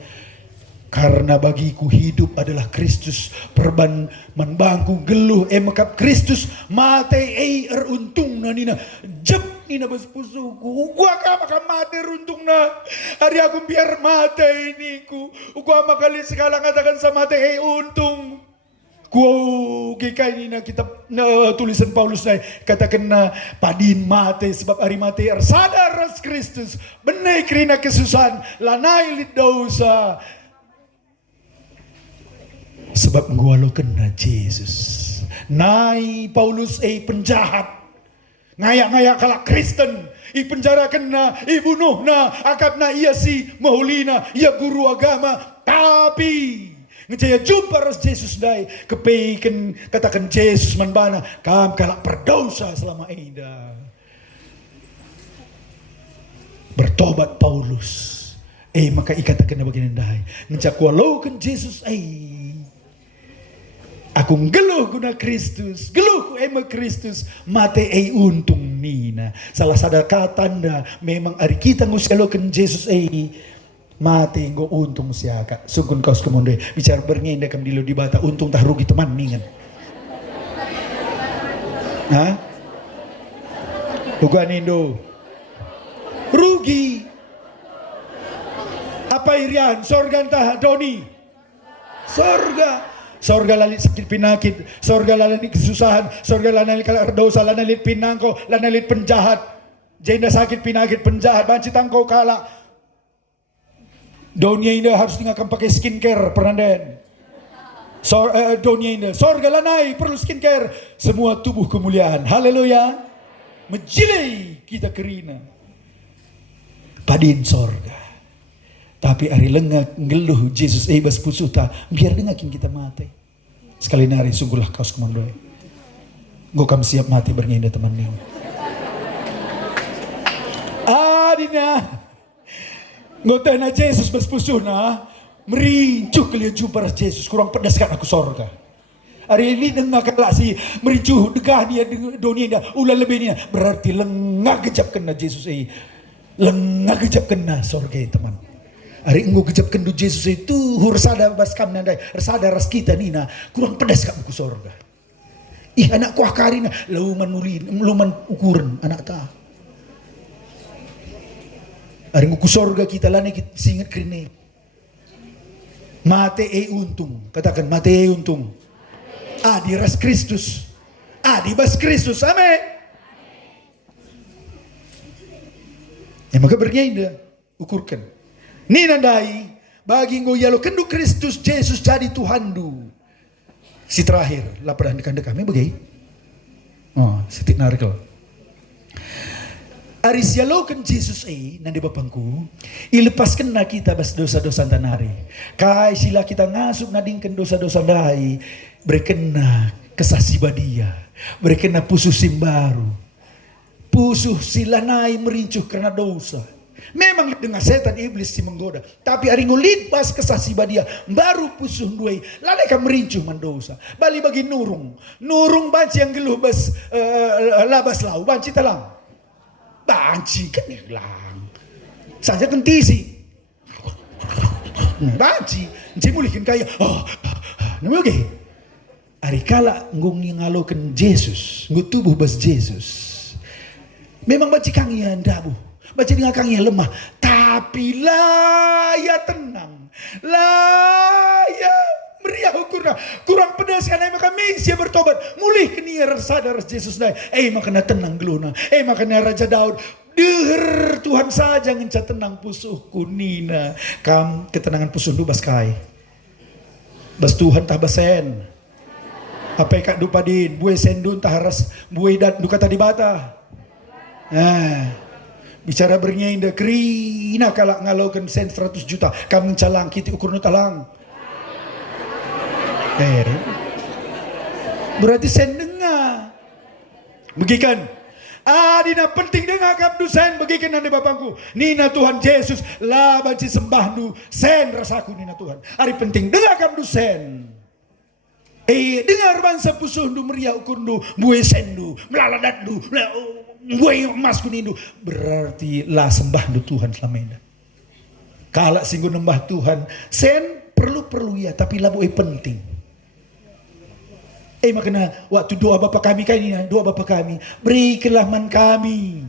Karena bagiku hidup adalah Kristus. Perban manbangku geluh mekap Kristus. Mate untung na nina. Jep nina bas pusuku. Gua ka mate runtung na. Hari aku biar mate ini ku. Gua makali sekala ngatakan sa mate untung. Gika ini na kitab tulisan Paulus na katakan na padin mate sebab hari mate sadar ras Kristus. Benay krina kesusahan. Lanay lit dosa. Sebab ngwalo kena Yesus. Nai Paulus penjahat. Ngayak-ngayak kalak Kristen. Penjara kena, bunuh na. Akap na ia si mahulina. Ia guru agama. Tapi ngejaya jumpa ras Yesus dai. Kepeikan katakan Yesus manbana. Kam kalak berdosa selama ida. Bertobat Paulus. Maka ikatakan na bagian dai. Ngejak walau kan Yesus aku ngeluh guna Kristus, geluh ku Kristus, mate untung nina. Salah sada katanda memang ari kita nguseloken Yesus mate ngo untung siaka. Sungkun kaus kemonde bicara berngenda kam dilo di bata untung tah rugi teman ningan. Hah? Bukan Indo. Rugi. Apa irian? Sorga entah Doni. Sorga lalit sakit pinakit, sorga lalit kesusahan, sorga lalit kalak dosa, lalit pinangko, lalit penjahat. Jenda sakit pinakit penjahat, banci tangko kalak. Dunia ini harus tinggalkan pakai skincare, pernah dunia ini, sorga lanai perlu skincare, semua tubuh kemuliaan. Haleluya. Menjilai kita kerina. Padin sorga. Tapi hari lengah ngeluh Yesus bas pusuta biar dengakin kita mati. Sekali nari sungguhlah kaus kemandoi. Gue kam siap mati bernginda teman ni. Dina. Ngoteh na Yesus bas pusuna. Merincuh kalian jumpa ras Yesus. Kurang pedas kan aku sorga. Hari ini dengar kalak si merincuh degah dia dunia dia. Ulah lebih ni. Berarti lengah gejap kena Yesus Lengah gejap kena sorga teman. Hari engkau gejapkan du Yesus itu hursada bas kam nandai resada ras kita nina kurang pedas kamu ku sorga. Anak kuah karina luman ukuran anak ta. Ari nguku sorga kita lani kita singet krine. Mate untung. Katakan mate untung. Di ras Kristus. Di bas Kristus. Amin. Maka bernyanyi ukurkan. Ni nandai bagi ngo yalo kendu Kristus Yesus jadi Tuhandu. Si terakhir laparan dekan kami bagai. Setik narikal. Aris yalokan Yesus nandi bapangku. Ilepaskan na kita bas dosa-dosa tanari. Kai sila kita ngasup nadingkan dosa-dosa dai. Berikan na kesasi badia. Berikan na pusuh simbaru. Pusuh silanai merincuh karena dosa. Memang dengan setan iblis si menggoda. Tapi hari ngulit pas kesasi badia. Baru pusuh duai. Lalai kan merincuh mendosa. Bali bagi nurung. Nurung banci yang geluh bas labas lau. Banci talang. Banci kan hilang. Saja kentisi. Banci. Nci mulihin kaya. Namanya hari kala ngung ngalokan Yesus. Ngu tubuh bas Yesus. Memang baca kang ya ndabu, baca dengan kang ya lemah, tapi lah ya tenang, lah ya meriah ukurna, kurang pedas karena kami siap bertobat, mulih kenia sadar Yesus naik, makanya tenang geluna, makanya Raja Daud, deher Tuhan saja ngenca tenang pusuhku nina, kam ketenangan pusuh du bas kai, bas Tuhan tah basen, apa kak dupadin, buai sendun tah haras, buai dat duka tadi bata. Bicara bernyanyi indah kerina kalak ngalaukan sen 100 juta kamu calang kita ukur talang. Berarti sen dengar. Begikan. Dina penting dengar kabdu sen begikan nanda bapangku. Nina Tuhan Yesus lah banci sembahnu sen rasaku nina Tuhan. Hari penting dengar kabdu sen. Dengar bangsa pusuh du meriah ukundu buai sendu melaladatdu buai emas kunindu berarti lah sembah du Tuhan selama ini. Kalau singgung nembah Tuhan sen perlu ya tapi lah buai penting. Makanya waktu doa Bapa kami doa Bapa kami berikanlah man kami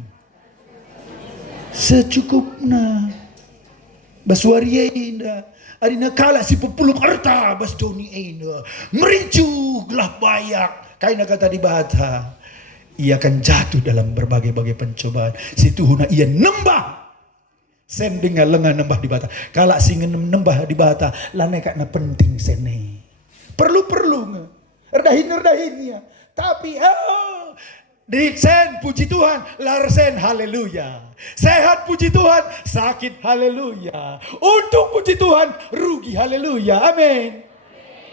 secukupna basuaria indah. Adina kala si pepulung harta bas doni ena merincu gelah bayak kaina kata di bata ia akan jatuh dalam berbagai-bagai pencobaan si tuhuna ia nembah sen dengan lengan nembah di bata kala sing nembah di bata lane kakna penting sene perlu erdahin tapi Dit sen puji Tuhan, lar sen haleluya. Sehat puji Tuhan, sakit haleluya. Untung puji Tuhan, rugi haleluya. Amin.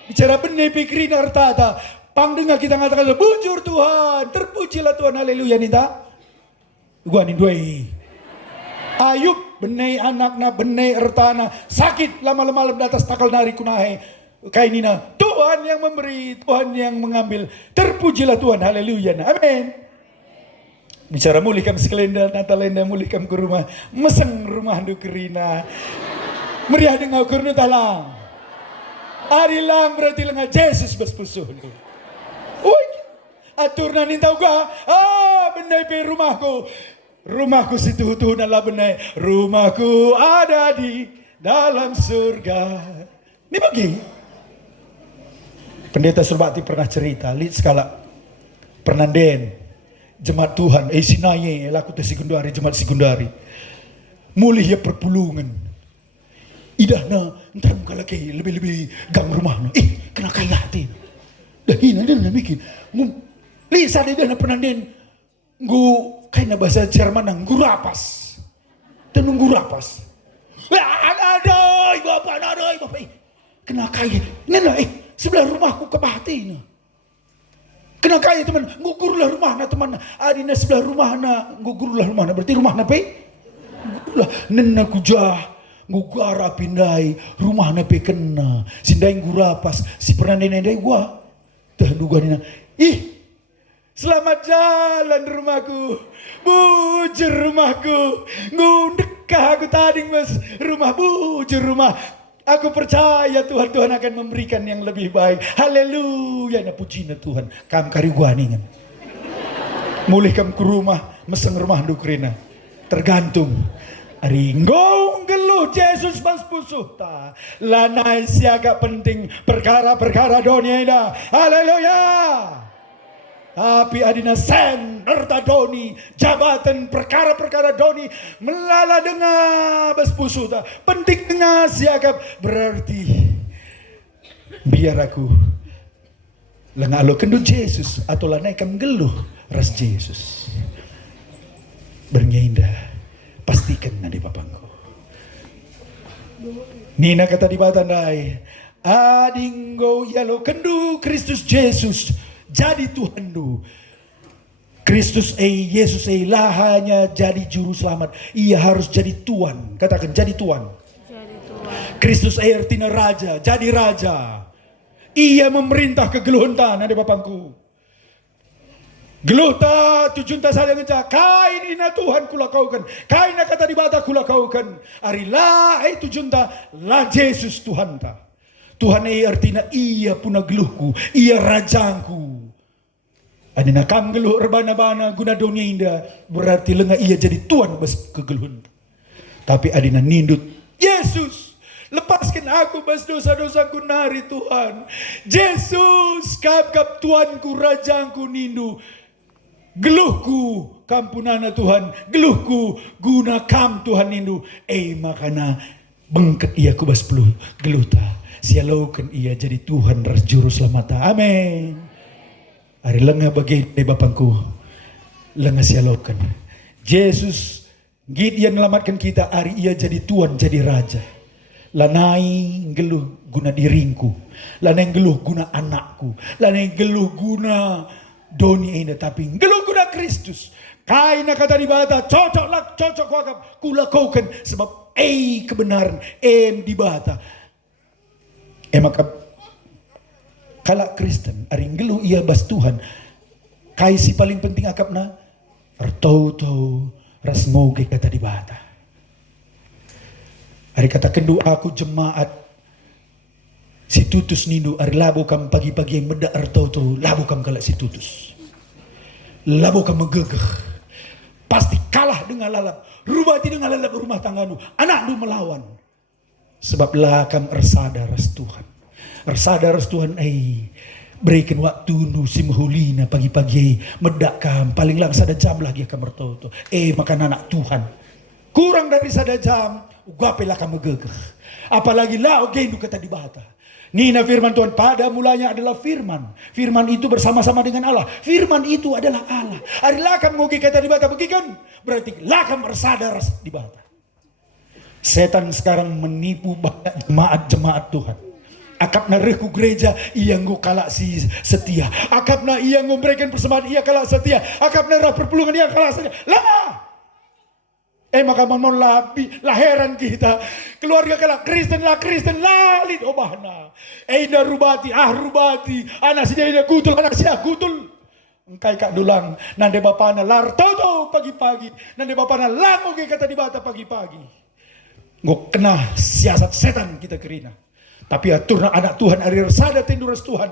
Bicara benih pikirin harta. Pang dengar kita ngatakan bujur Tuhan, terpujilah Tuhan haleluya nita. Gua nih duai. Ayub benih anakna benih hartana sakit lama-lama di atas takal nari kunahe. Kainina Tuhan yang memberi, Tuhan yang mengambil. Terpujilah Tuhan haleluya. Amin. Bicara mulihkam sekelenda natalenda mulihkam ke rumah meseng rumah du kerina meriah dengan kurnu talang arilang berarti lengah Yesus bespusuh du aturna nintau ga benai pe rumahku situ nala benai rumahku ada di dalam surga ini bagi Pendeta Surbakti pernah cerita lihat skala pernah den jemaat Tuhan, sinaye, laku te sekundari, jemaat sekundari. Mulih ya perpulungan. Idahna, entar muka lagi lebih-lebih gang rumahna. Kena kaya hati. Dah hina dia nak bikin. Lisa dia nak pernah den. Ngu, kaya bahasa Jerman, ngu rapas. Dan nunggu rapas. Adoy, bapak. Kena kaya. Nena, sebelah rumahku kebahati. Kena kaya teman, ngukurlah rumahna teman. Adina sebelah rumahna, ngukurlah rumahna. Berarti rumahna pe? Ngukurlah. Nena kujah, ngugara pindai, rumahna pe kena. Sindai ngurapas, si pernah nenendai gua. Dah duga nina. Selamat jalan rumahku. Bujur rumahku. Ngundekah aku tadi mas. Rumah bujur rumah. Aku percaya Tuhan akan memberikan yang lebih baik. Haleluya. Na pujinya Tuhan. Kam kari guaningan. Mulih kam ke rumah. Meseng rumah dukrina. Tergantung. Ringgong geluh Yesus mas pusuh ta. Lanai siaga penting perkara-perkara dunia ina. Haleluya. Tapi adina sen erta doni jabatan perkara-perkara doni melala dengar bas pusuh ta. Penting dengar siaga berarti biar aku lengalo kendu Yesus atau lanai kam geluh ras Yesus. Bernyainda pastikan nadi bapangku. Nina kata di batandai, adinggo yalo kendu Kristus Yesus jadi Tuhandu. Kristus Yesus lah hanya jadi juru selamat. Ia harus jadi Tuhan. Katakan jadi Tuhan. Jadi Tuhan. Kristus artinya raja, jadi raja. Ia memerintah kegeluhan nadi bapangku. Geluh ta tujun ta saja ngeca kain ina Tuhan kula kaukan kain kata di bata kula kaukan arilah tujun ta la Yesus Tuhan ta Tuhan artinya ia puna geluhku ia rajangku adina kam geluh rebana-bana guna dunia indah berarti lenga ia jadi Tuhan bas kegeluhan tapi adina nindut Yesus lepaskan aku bas dosa-dosaku nari Tuhan Yesus kap Tuhanku rajangku nindu geluhku kampunana Tuhan geluhku guna kam Tuhan indu makana bengket ia kubas peluh geluta sialaukan ia jadi Tuhan ras juru selamata amin hari lengah bagi bapangku lengah sialaukan Yesus gid ia melamatkan kita hari ia jadi Tuhan jadi raja lanai geluh guna diringku lanai geluh guna anakku lanai geluh guna doni ini tapi geluh guna Kristus kaina kata di bata cocok wakap kula kaukan sebab kebenaran di bata maka kala Kristen aring geluh ia bas Tuhan kai si paling penting akapna artau ras ngoge kata di bata hari kata kendu aku jemaat si tutus nindu ari labo kam pagi-pagi yang meda artau labo kam kala si tutus labo kam megegeh pasti kalah dengan lalap rubati dengan lalap rumah tangganu anak du melawan sebab lah kam ersada ras Tuhan berikan waktu nu simhulina pagi-pagi medak kam paling lang sada jam lagi kam artau makan anak Tuhan kurang dari sada jam ugapelah kam megegeh apalagi lah oge kata di bata Nina firman Tuhan pada mulanya adalah firman. Firman itu bersama-sama dengan Allah. Firman itu adalah Allah. Ari lakam ngogi kata di bata begikan. Berarti lakam bersadar di bata. Setan sekarang menipu banyak jemaat-jemaat Tuhan. Akapna reku gereja ia ngokala si setia. Akapna ia ngombrekan persembahan ia kala setia. Akapna rah perpulungan ia kala setia. Lah! Maka mamon laheran kita keluarga kala Kristen lalit obahna ina rubati anak si ina gutul anak si gutul engkai kak dulang nande bapana lar toto pagi-pagi nande bapana lango ge kata di bata pagi-pagi ngok kena siasat setan kita kerina tapi aturna anak Tuhan ari sada tinduras Tuhan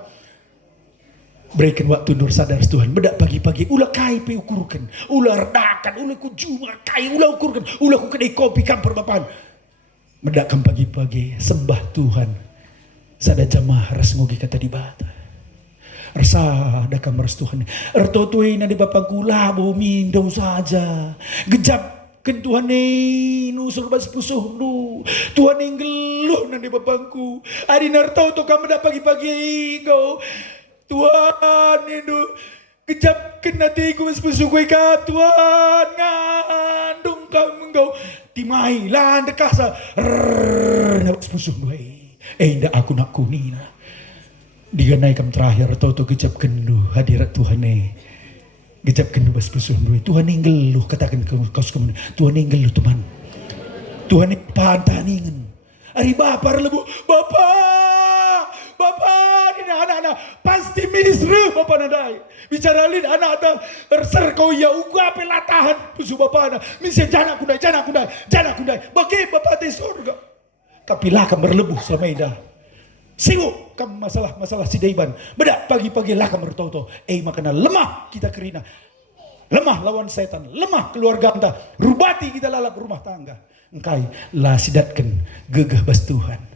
berikan waktu nur sadar Tuhan bedak pagi-pagi ulah kai pe ukurkan ulah redakan ulah ku juma kai ulah ukurkan ulah ku kedai kopi kampar bapan bedakkan pagi-pagi sembah Tuhan sada jamaah ras ngogi kata di bata rasa ada kamar Tuhan ertotoi na di bapangku labo mindo saja gejap ken Tuhan nu surbas pusuh nu Tuhan geluh na di bapangku adi nartau to kam bedak pagi-pagi go Tuhan itu kejap kena tiku sepusu kue kap Tuhan ngandung kamu engkau timai lan dekasa nak sepusu kue ndak aku nak kunina diganai kam terakhir tau kejap kendu hadirat Tuhan kejap kendu bas sepusu kue Tuhan ngeluh katakan kau sekemen Tuhan ngeluh teman Tuhan pantaningan ari bapa lebu Bapak ini anak-anak pasti misru bapak nadai bicara lin anak-anak terser kau ya uga pelatahan pusu bapak anak misal jana kundai bagi bapak di surga tapi lah kan berlebuh selama indah sibuk kam masalah sidaiban bedak pagi-pagi lah kan bertau-tau makanya lemah kita kerina lemah lawan setan lemah keluarga anda rubati kita lalap rumah tangga engkai lah sidatkan gegah bas Tuhan.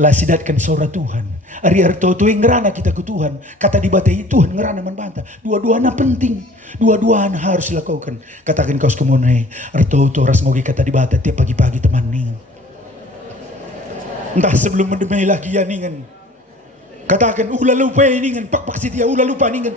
Lah sidatkan suara Tuhan. Ari arto yang ngerana kita ke Tuhan. Kata dibatai Tuhan ngerana membantah. Dua-duanya penting. Dua-duanya harus dilakukan. Katakan kau sekemonai. Arto ras ngogi kata dibata tiap pagi-pagi teman ning. Entah sebelum mendemai lagi ya ningan. Katakan ulah lupa ningan. Pak sitia ulah lupa ningan.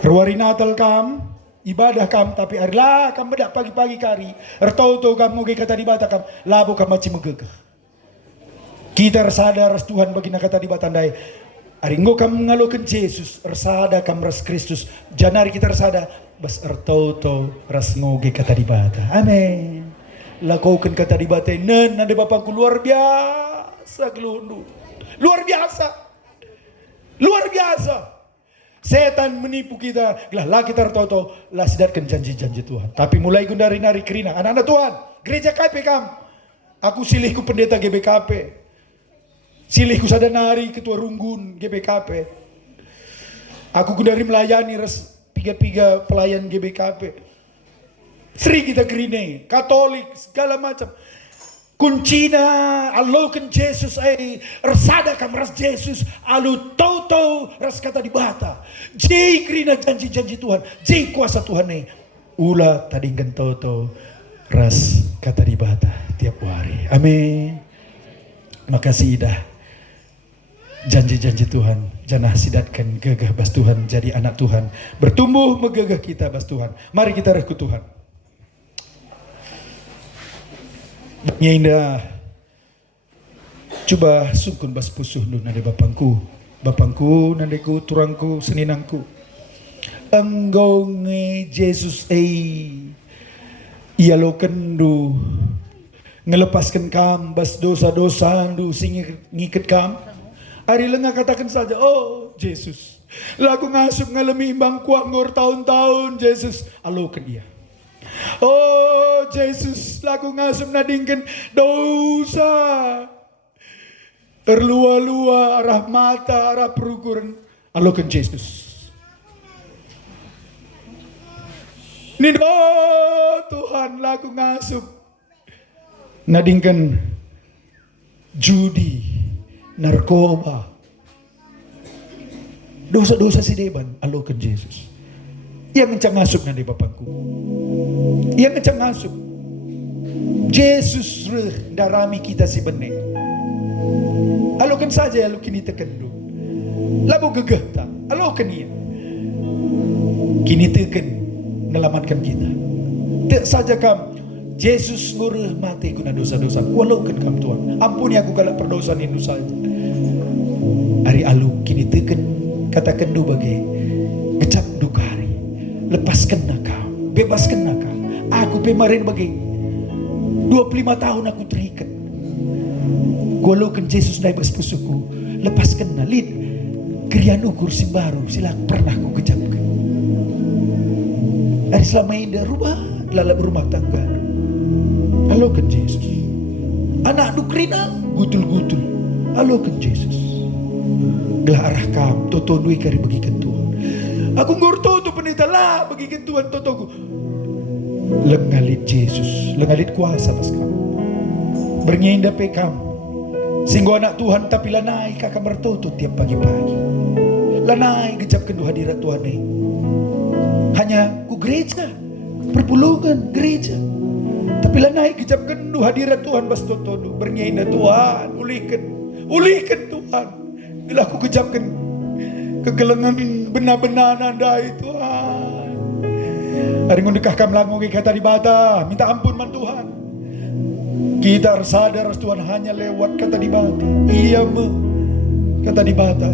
Ruari Natal kam. Ibadah kam tapi arlah kam bedak pagi-pagi kari ertau kam ngoge kata dibata kam labo kam maci megegeh kita sadar Tuhan bagi kata dibata andai aringgo kam ngalokeun Yesus ersada kam ras Kristus janari kita ersada bas ertau ras ngoge kata dibata amin lakukan kata dibata nen ade bapangku luar biasa gelundu luar biasa setan menipu kita, lah kita tahu lah sidatkan janji-janji Tuhan. Tapi mulai gundari nari kerina, anak-anak Tuhan, gereja KP kam, aku silihku pendeta GBKP, silihku sadanari ketua runggun GBKP, aku gundari melayani res piga pelayan GBKP, seri kita kerine, Katolik segala macam. Kuncina alokan Yesus ersada kam ras Yesus alu tau ras kata dibata jai krina janji-janji Tuhan jai kuasa Tuhan ula tadingkan tau ras kata dibata tiap hari amin. Makasih idah janji-janji Tuhan janah sidatkan gegah bas Tuhan jadi anak Tuhan bertumbuh megegah kita bas Tuhan. Mari kita reku Tuhan. Indah coba sungkun bas pusuh lu nade bapangku nadeku turangku seninangku enggonge Yesus ia lo kendu ngelepaskan kam bas dosa-dosa andu sing ngiket kam ari lengah katakan saja oh Yesus lagu ngasup ngalami imbang kuak ngor tahun-tahun Yesus alokan dia. Oh Yesus lagu ngasum nadingkan dosa terlua-lua arah mata arah perukuran alokan Yesus ini oh Tuhan lagu ngasup nadingkan judi narkoba dosa-dosa si deban alokan Yesus ia mencang ngasup nadi bapangku ia mencang ngasup Yesus darami kita si benek alokan saja alokan kita kendu labu gegeh tak alokan ia kini teken ngelamatkan kita tak saja kam Yesus ngurah mati guna dosa-dosa walaukan kam Tuhan ampuni aku kalau perdosa nindu saja hari alu kini teken kata kendu bagi gecap dukari lepaskan nakau bebaskan nakau aku pemarin bagi 25 tahun aku terikat walaukan Yesus naik bas pusuku lepaskan na lid krian ukur si baru sila pernah ku kejapkan hari selama indah rumah lalap rumah tangga alokan Yesus anak dukrina gutul-gutul alokan Yesus gelah arah kam toto nui kari bagikan Tuhan aku ngurto tu penita lah bagikan Tuhan totoku lengalit Yesus lengalit kuasa pas kamu bernyanyi pe kamu singgo anak Tuhan tapi lanai kakak mertoto tiap pagi-pagi lanai gejap kendu hadirat Tuhan hanya ku gereja perpulungan gereja tapi lanai gejap kendu hadirat Tuhan bas totodu bernyanyi Tuhan ulihkan Tuhan bila aku gejapkan kegelengan benar-benar nandai Tuhan hari ngundekahkan melangogi kata dibata minta ampun man Tuhan kita sadar Tuhan hanya lewat kata dibata iya kata dibata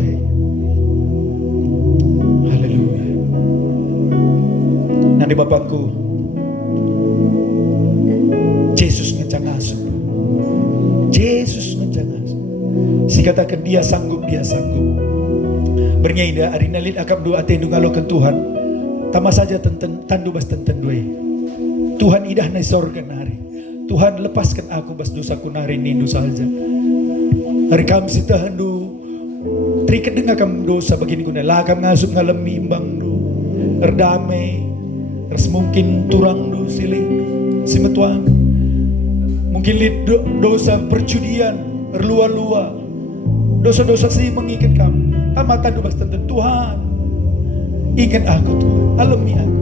haleluya nanti Bapakku Yesus ngecang asup si katakan dia sanggup bernyanyi hari nalit akam doa tendu ngalokan Tuhan tama saja tandu bas tenten dua Tuhan idah na sorga nari Tuhan lepaskan aku bas dosaku nari nindu saja hari kam sita hendu terikat dengan kam dosa begini guna lah kam ngasup ngalami imbang du erdamai, terus mungkin turang do silih si metuang. Mungkin lid dosa perjudian, berlua-lua. Dosa-dosa sih mengikat kamu. Tamatan do bas tentang Tuhan. Ingat aku Tuhan, alami aku.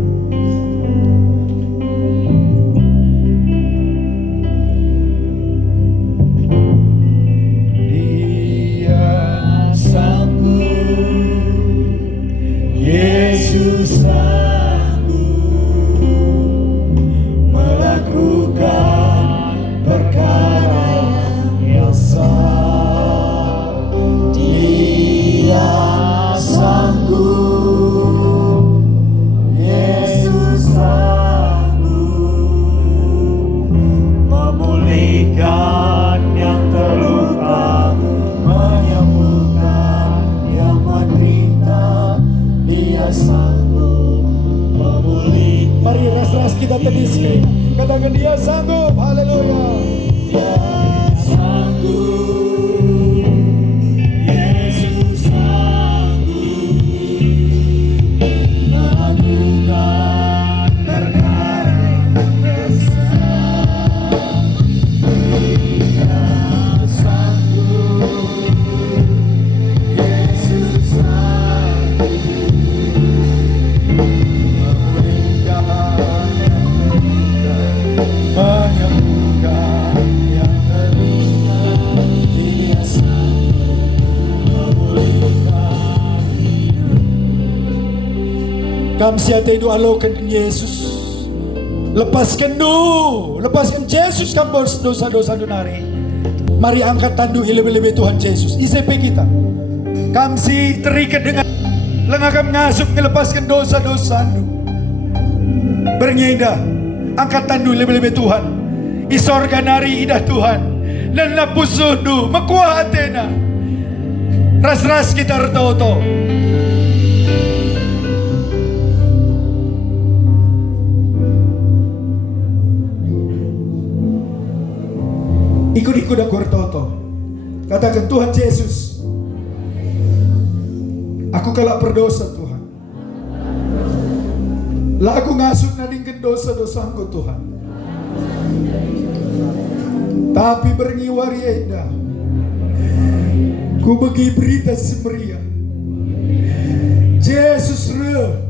Yesus sanggup melakukan perkara yang besar. Dia sanggup, Yesus sanggup memulihkan yang terluka, menyembuhkan yang menderita. Dia sanggup memulihkan. Mari ras-ras kita terdiri. Katakan dia sanggup. Haleluya. Dia sanggup, Yesus sanggup melakukan perkara yang besar. Dia sanggup, Yesus sanggup menyembuhkan yang terluka. Dia sanggup memulihkan hidup. Kam siate do alokan Yesus. Lepaskan Yesus kam dosa-dosa donari. Mari angkat tandu ilebe-lebe Tuhan Yesus. ICP kita. Kam si terikat dengan lengakam ngasup melepaskan dosa-dosa. Bernyedah. Angkat tandu lebe-lebe Tuhan. Isorga nari idah Tuhan. Dan lapusudu mekuah atena. Ras-ras kita retoto. Ikut-ikut aku retoto. Katakan Tuhan Yesus. Aku kalak berdosa Tuhan. Lah aku ngasup nadingkan dosa-dosaku Tuhan. Tapi berngiwari indah. Ku bagi berita semeriah. Yesus re.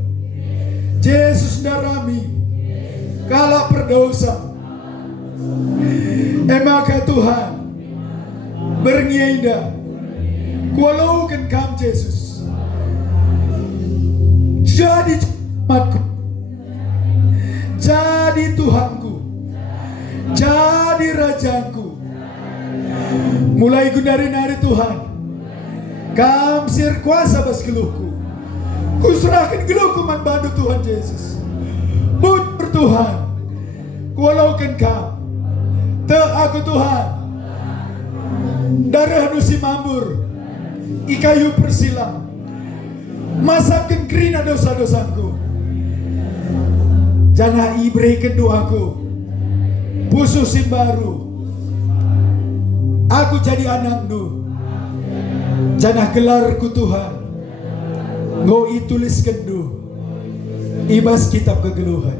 Yesus darami. Kalak berdosa. Emaka Tuhan. Berngiindah. Kualaukan kam Yesus. Jadi umatku. Jadi Tuhanku. Jadi Rajaku. Mulai gunari-nari Tuhan. Kam sir kuasa bas geluhku. Kuserahkan geluhku man bantu Tuhan Yesus. Put bertuhan. Kualaukan kam. Te aku Tuhan. Darah nusi mambur. Ikayu persilang. Masakan kerina dosa-dosaku. Jangan ibrekan doaku. Pususin baru. Aku jadi anakmu. Jangan gelarku Tuhan. Ngo ituliskan du. Ibas kitab kegeluhan.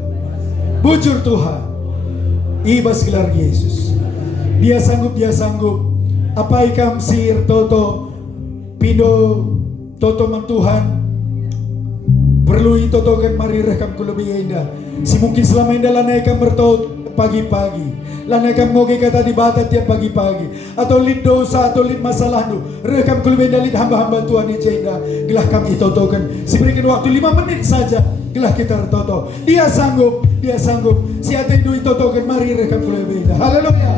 Bujur Tuhan. Ibas gelar Yesus. Dia sanggup. Apa ikam sir toto. Pindo toto man Tuhan. Perlu itoto kan mari rekam ku lebih indah. Si mungkin selama indah lanai kam bertot pagi-pagi. Lanai kam ngoge kata di bata tiap pagi-pagi. Atau lid dosa atau lid masalah nu. Rekam ku lebih indah lid hamba-hamba Tuhan yang indah. Gelah kam itoto kan. Si berikan waktu 5 menit saja. Gelah kita retoto. Dia sanggup. Si atendu itoto kan mari rekam ku lebih indah. Haleluya.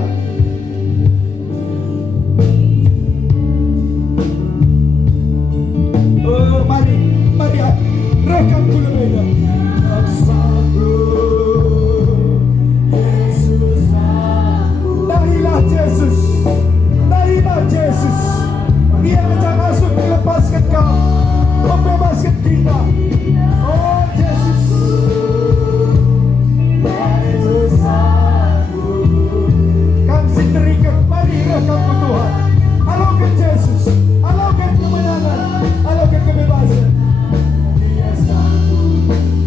Oh, mari rekam ku lebih indah. Darilah Yesus. Dia akan masuk melepaskan kau, membebaskan kita. Oh Yesus. Kami terikat, mari rekam ku Tuhan. Alaukan Yesus, alaukan kemenangan, alaukan kebebasan. Dia sanggup.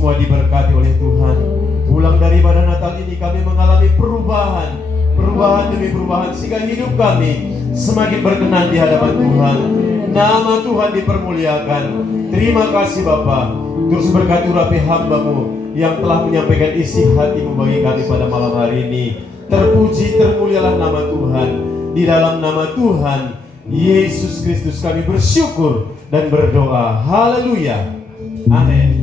semua diberkati oleh Tuhan. Pulang daripada Natal ini kami mengalami perubahan demi perubahan, sehingga hidup kami semakin berkenan di hadapan Tuhan. Nama Tuhan dipermuliakan. Terima kasih Bapa. Terus berkati urapi hamba-Mu yang telah menyampaikan isi hati-Mu bagi kami pada malam hari ini. Terpuji, termulialah nama Tuhan. Di dalam nama Tuhan Yesus Kristus kami bersyukur dan berdoa. Haleluya. Amin.